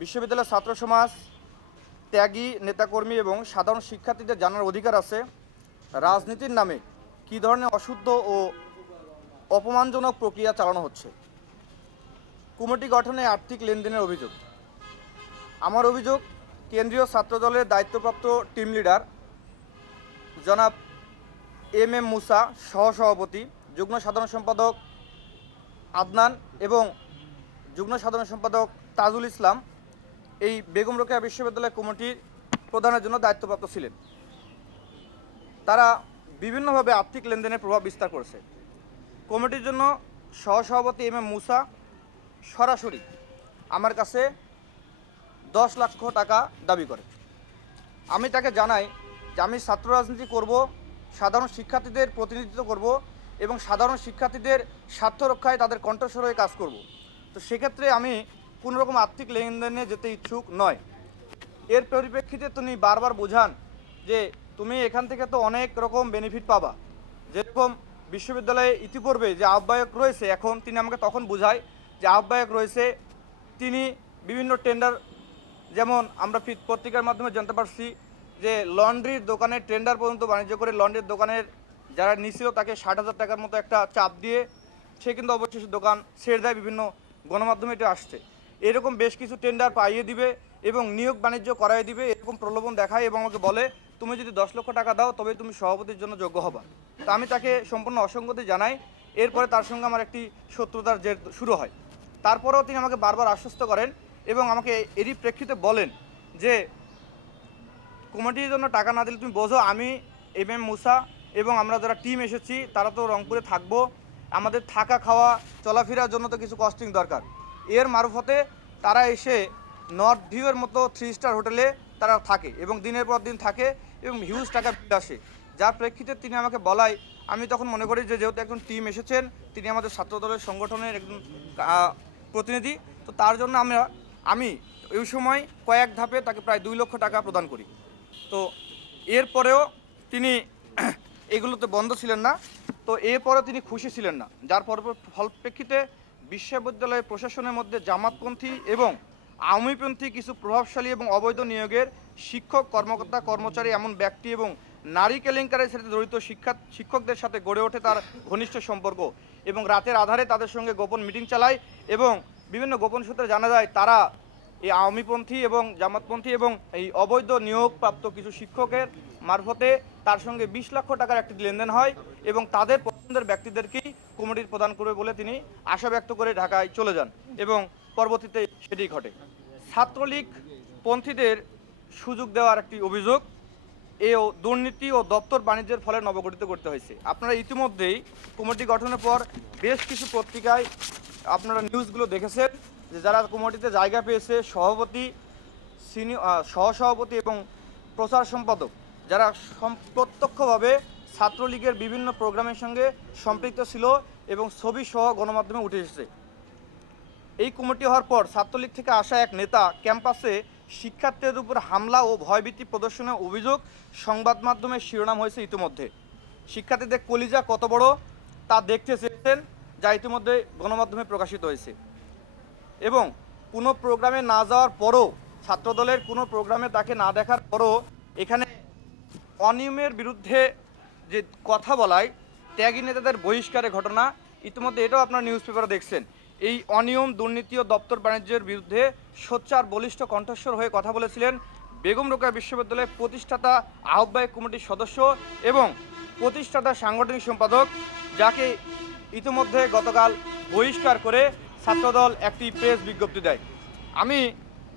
বিশ্ববিদ্যালয়ের ছাত্র সমাজ ত্যাগী নেতাকর্মী এবং সাধারণ শিক্ষার্থীদের জানার অধিকার আছে। রাজনীতির নামে কী ধরনের অশুদ্ধ ও অপমানজনক প্রক্রিয়া চালানো হচ্ছে? কমিটি গঠনে আর্থিক লেনদেনের অভিযোগ। আমার অভিযোগ কেন্দ্রীয় ছাত্র দলের দায়িত্বপ্রাপ্ত টিম লিডার জনাব এম এম মুসা সহসভাপতি যুগ্ম সাধারণ সম্পাদক আদনান এবং যুগ্ম সাধারণ সম্পাদক তাজুল ইসলাম এই বেগম রোকেয়া বিশ্ববিদ্যালয় কমিটির প্রধানের জন্য দায়িত্বপ্রাপ্ত ছিলেন। তারা বিভিন্নভাবে আর্থিক লেনদেনের প্রভাব বিস্তার করেছে। কমিটির জন্য সহসভাপতি এম এম মুসা সরাসরি আমার কাছে দশ লক্ষ টাকা দাবি করে। আমি তাকে জানাই যে আমি ছাত্র রাজনীতি করব, সাধারণ শিক্ষার্থীদের প্রতিনিধিত্ব করব এবং সাধারণ শিক্ষার্থীদের স্বার্থ রক্ষায় তাদের কণ্ঠস্বর হয়ে কাজ করব। তো সেক্ষেত্রে আমি কোনো রকম আর্থিক লেনদেনে যেতে ইচ্ছুক নয়। এর পরিপ্রেক্ষিতে তিনি বারবার বোঝান যে তুমি এখান থেকে তো অনেক রকম বেনিফিট পাবা। যেরকম বিশ্ববিদ্যালয়ে ইতিপূর্বে যে আহ্বায়ক রয়েছে, এখন তিনি আমাকে তখন বোঝায় যে আহ্বায়ক রয়েছে, তিনি বিভিন্ন টেন্ডার যেমন আমরা পত্রিকার মাধ্যমে জানতে পারছি যে লন্ড্রির দোকানের টেন্ডার পর্যন্ত বাণিজ্য করে লন্ড্রির দোকানের যারা নিছিল তাকে ষাট হাজার টাকার মতো একটা চাপ দিয়ে সে কিন্তু অবশেষে দোকান ছেড়ে দেয়, বিভিন্ন গণমাধ্যমে এটা আসছে। এরকম বেশ কিছু টেন্ডার পাইয়ে দিবে এবং নিয়োগ বাণিজ্য করাই দিবে, এরকম প্রলোভন দেখায় এবং আমাকে বলে, তুমি যদি দশ লক্ষ টাকা দাও, তবে তুমি সভাপতির জন্য যোগ্য হবা। তা আমি তাকে সম্পূর্ণ অসঙ্গতি জানাই। এরপরে তার সঙ্গে আমার একটি শত্রুতার জের শুরু হয়। তারপরেও তিনি আমাকে বারবার আশ্বস্ত করেন এবং আমাকে এরই প্রেক্ষিতে বলেন যে, কমিটির জন্য টাকা না দিলে তুমি বোঝো, আমি এম এম মুসা এবং আমরা যারা টিম এসেছি, তারা তো রংপুরে থাকব। আমাদের থাকা খাওয়া, চলাফেরার জন্য তো কিছু কস্টিং দরকার। এর মারফতে তারা এসে নর্থ ভিউয়ের মতো থ্রি স্টার হোটেলে তারা থাকে এবং দিনের পর দিন থাকে এবং হিউজ টাকা আসে। যার প্রেক্ষিতে তিনি আমাকে বলায় আমি তখন মনে করি যে যেহেতু একজন টিম এসেছেন, তিনি আমাদের ছাত্রদলের সংগঠনের একজন প্রতিনিধি, তো তার জন্য আমরা, আমি ওই সময় কয়েক ধাপে তাকে প্রায় দুই লক্ষ টাকা প্রদান করি। তো এরপরেও তিনি এগুলোতে বন্ধ ছিলেন না। তো এরপরেও তিনি খুশি ছিলেন না। যার পর ফলপ্রেক্ষিতে বিশ্ববিদ্যালয় প্রশাসনের মধ্যে জামাতপন্থী এবং আওয়ামীপন্থী কিছু প্রভাবশালী এবং অবৈধ নিয়োগের শিক্ষক, কর্মকর্তা, কর্মচারী, এমন ব্যক্তি এবং নারী কেলেঙ্কারের সাথে জড়িত শিক্ষা শিক্ষকদের সাথে গড়ে ওঠে তার ঘনিষ্ঠ সম্পর্ক এবং রাতের আধারে তাদের সঙ্গে গোপন মিটিং চালায় এবং বিভিন্ন গোপন সূত্রে জানা যায়, তারা এই আওয়ামীপন্থী এবং জামাতপন্থী এবং এই অবৈধ নিয়োগপ্রাপ্ত কিছু শিক্ষকের মারফতে তার সঙ্গে বিশ লক্ষ টাকার একটি লেনদেন হয় এবং তাদের পছন্দের ব্যক্তিদেরকেই কমিটির প্রদান করবে বলে তিনি আশা ব্যক্ত করে ঢাকায় চলে যান এবং পরবর্তীতে সেটি ঘটে। ছাত্রলীগ পন্থীদের সুযোগ দেওয়ার একটি অভিযোগ এও দুর্নীতি ও দপ্তর বাণিজ্যের ফলে নবগঠিত করতে হয়েছে। আপনারা ইতিমধ্যেই কমিটি গঠনের পর বেশ কিছু পত্রিকায় আপনারা নিউজগুলো দেখেছেন যে যারা কমিটিতে জায়গা পেয়েছে, সভাপতি সিনিয়র সহসভাপতি এবং প্রচার সম্পাদক, যারা প্রত্যক্ষভাবে ছাত্রলীগের বিভিন্ন প্রোগ্রামের সঙ্গে সম্পৃক্ত ছিল এবং ছবি সহ গণমাধ্যমে উঠে এসেছে। এই কমিটি হওয়ার পর ছাত্রলীগ থেকে আসা এক নেতা ক্যাম্পাসে শিক্ষার্থীদের উপর হামলা ও ভয়ভীতি প্রদর্শনের অভিযোগ সংবাদ মাধ্যমে শিরোনাম হয়েছে ইতিমধ্যে। শিক্ষার্থীদের কলিজা কত বড় তা দেখতে চেয়েছেন যা ইতিমধ্যে গণমাধ্যমে প্রকাশিত হয়েছে। এবং কোনো প্রোগ্রামে না যাওয়ার পরও ছাত্রদলের কোনো প্রোগ্রামে তাকে না দেখার পরও এখানে অনিয়মের বিরুদ্ধে যে কথা বলায়, ত্যাগী নেতাদের বহিষ্কারের ঘটনা, ইতিমধ্যে এটাও আপনার নিউজ পেপারে দেখছেন। এই অনিয়ম, দুর্নীতি ও দপ্তর বাণিজ্যের বিরুদ্ধে সোচ্চার, বলিষ্ঠ, কণ্ঠস্বর হয়ে কথা বলেছিলেন বেগম রোকেয়া বিশ্ববিদ্যালয়ের প্রতিষ্ঠাতা, আহ্বায়ক কমিটির সদস্য এবং প্রতিষ্ঠাতা সাংগঠনিক সম্পাদক, যাকে ইতিমধ্যে গতকাল বহিষ্কার করে ছাত্রদল একটি প্রেস বিজ্ঞপ্তি দেয়। আমি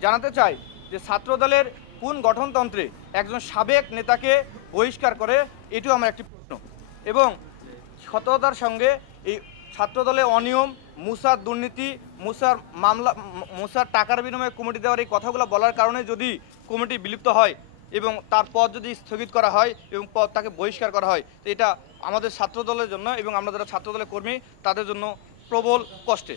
জানাতে চাই যে ছাত্রদলের কোন গঠনতন্ত্রে একজন সাবেক নেতাকে বহিষ্কার করে, এটিও আমার একটি প্রশ্ন। এবং সততার সঙ্গে এই ছাত্রদলে অনিয়ম, মুসার দুর্নীতি, মুসার মামলা মুসার টাকার বিনিময়ে কমিটি দেওয়ার এই কথাগুলো বলার কারণে যদি কমিটি বিলুপ্ত হয় এবং তার পদ যদি স্থগিত করা হয় এবং পদ তাকে বহিষ্কার করা হয়, তো এটা আমাদের ছাত্রদলের জন্য এবং আমরা যারা ছাত্রদলের কর্মী, তাদের জন্য প্রবল কষ্টে।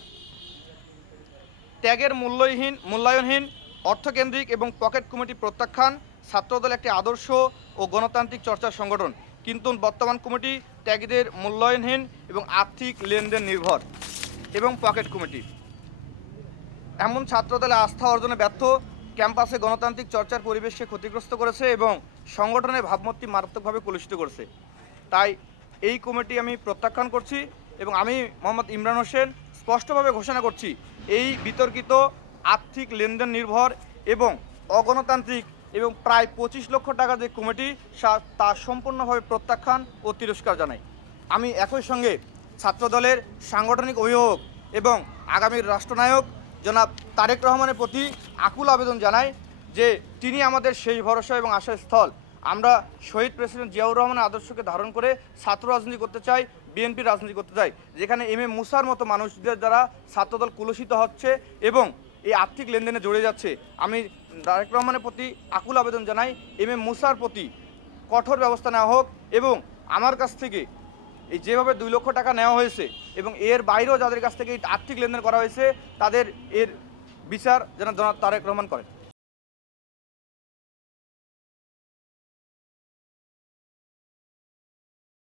ত্যাগের মূল্যহীন, মূল্যায়নহীন, অর্থকেন্দ্রিক এবং পকেট কমিটি প্রত্যাখ্যান ছাত্রদল একটি আদর্শ ও গণতান্ত্রিক চর্চার সংগঠন। কিন্তু বর্তমান কমিটি ত্যাগীদের মূল্যায়নহীন এবং আর্থিক লেনদেন নির্ভর এবং পকেট কমিটি। এমন ছাত্রদলে আস্থা অর্জনে ব্যর্থ ক্যাম্পাসে গণতান্ত্রিক চর্চার পরিবেশকে ক্ষতিগ্রস্ত করেছে এবং সংগঠনের ভাবমূর্তি মারাত্মকভাবে কলুষিত করেছে। তাই এই কমিটি আমি প্রত্যাখ্যান করছি এবং আমি মোহাম্মদ ইমরান হোসেন স্পষ্টভাবে ঘোষণা করছি, এই বিতর্কিত আর্থিক লেনদেন নির্ভর এবং অগণতান্ত্রিক এবং প্রায় পঁচিশ লক্ষ টাকা যে কমিটি তা সম্পূর্ণভাবে প্রত্যাখ্যান ও তিরস্কার জানাই আমি একই সঙ্গে ছাত্রদলের সাংগঠনিক অভিভাবক এবং আগামীর রাষ্ট্রনায়ক জনাব তারেক রহমানের প্রতি আকুল আবেদন জানাই যে তিনি আমাদের সেই ভরসা এবং আশার স্থল। আমরা শহীদ প্রেসিডেন্ট জিয়াউর রহমানের আদর্শকে ধারণ করে ছাত্র রাজনীতি করতে চাই, বিএনপি রাজনীতি করতে চাই। যেখানে এম এ মুসার মতো মানুষদের দ্বারা ছাত্রদল কুলুষিত হচ্ছে এবং এই আর্থিক লেনদেনে জড়িয়ে যাচ্ছে। আমি তারেক রহমানের প্রতি আকুল আবেদন জানাই, এম এ মুসার প্রতি কঠোর ব্যবস্থা নেওয়া হোক এবং আমার কাছ থেকে এই যেভাবে দুই লক্ষ টাকা নেওয়া হয়েছে এবং এর বাইরেও যাদের কাছ থেকে আর্থিক লেনদেন করা হয়েছে, তাদের এর বিচার যেন তারেক রহমান করেন।